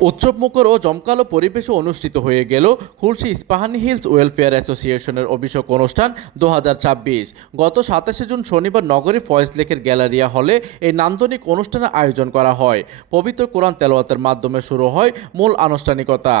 উৎসবমুখর ও জমকালো পরিবেশে অনুষ্ঠিত হয়ে গেল খুলশী ইস্পাহানি হিলস ওয়েলফেয়ার অ্যাসোসিয়েশনের অভিষেক অনুষ্ঠান 2026। গত 27 জুন শনিবার নগরী ফয়েজ লেকের গ্যালারিয়া হলে এই নান্দনিক অনুষ্ঠানের আয়োজন করা হয়। পবিত্র কোরআন তেলাওয়াতের মাধ্যমে শুরু হয় মূল আনুষ্ঠানিকতা।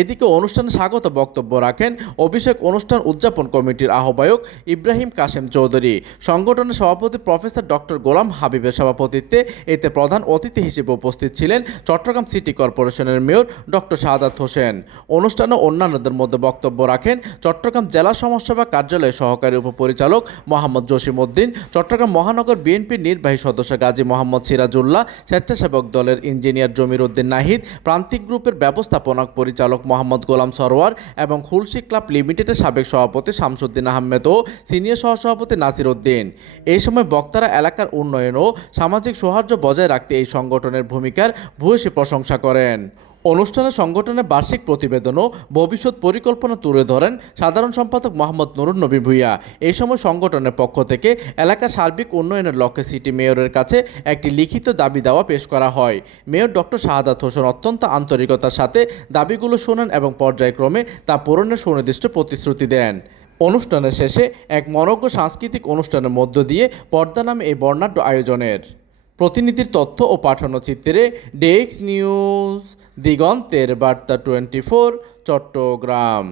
এদিকে অনুষ্ঠানে স্বাগত বক্তব্য রাখেন অভিষেক অনুষ্ঠান উদযাপন কমিটির আহ্বায়ক ইব্রাহিম কাশেম চৌধুরী। সংগঠনের সভাপতি প্রফেসর ডক্টর গোলাম হাবিবের সভাপতিত্বে এতে প্রধান অতিথি হিসেবে উপস্থিত ছিলেন চট্টগ্রাম সিটি কর্পোরেশনের মেয়র ডক্টর শাহাদাত হোসেন। অনুষ্ঠানে অন্যান্যদের মধ্যে বক্তব্য রাখেন চট্টগ্রাম জেলা সমাজসেবা কার্যালয়ের সহকারী উপপরিচালক মোহাম্মদ জসিম উদ্দিন, চট্টগ্রাম মহানগর বিএনপির নির্বাহী সদস্য গাজী মোহাম্মদ সিরাজুল্লাহ, স্বেচ্ছাসেবক দলের ইঞ্জিনিয়ার জমির উদ্দিন নাহিদ, প্রান্তিক গ্রুপের ব্যবস্থাপনা পরিচালক মোহাম্মদ গোলাম সরোয়ার এবং খুলশী ক্লাব লিমিটেডের সাবেক সভাপতি শামসুদ্দিন আহমেদ ও সিনিয়র সহসভাপতি নাসির উদ্দিন। এই সময় বক্তারা এলাকার উন্নয়ন ও সামাজিক সৌহার্দ্য বজায় রাখতে এই সংগঠনের ভূমিকার ভূয়সী প্রশংসা করেন। অনুষ্ঠানে সংগঠনের বার্ষিক প্রতিবেদন ও ভবিষ্যৎ পরিকল্পনা তুলে ধরেন সাধারণ সম্পাদক মোহাম্মদ নুরুন নবী ভূঁইয়া। এই সময় সংগঠনের পক্ষ থেকে এলাকার সার্বিক উন্নয়নের লক্ষ্যে সিটি মেয়রের কাছে একটি লিখিত দাবি দাওয়া পেশ করা হয়। মেয়র ডক্টর শাহাদাত হোসেন অত্যন্ত আন্তরিকতার সাথে দাবিগুলো শোনেন এবং পর্যায়ক্রমে তা পূরণের সুনির্দিষ্ট প্রতিশ্রুতি দেন। অনুষ্ঠানের শেষে এক মনোজ্ঞ সাংস্কৃতিক অনুষ্ঠানের মধ্য দিয়ে পর্দা নামে এই বর্ণাঢ্য আয়োজনের। প্রতিনিধির তথ্য ও পাঠানো চিত্রে ডেস্ক নিউজ, দিগন্তের বার্তা 24, চট্টগ্রাম।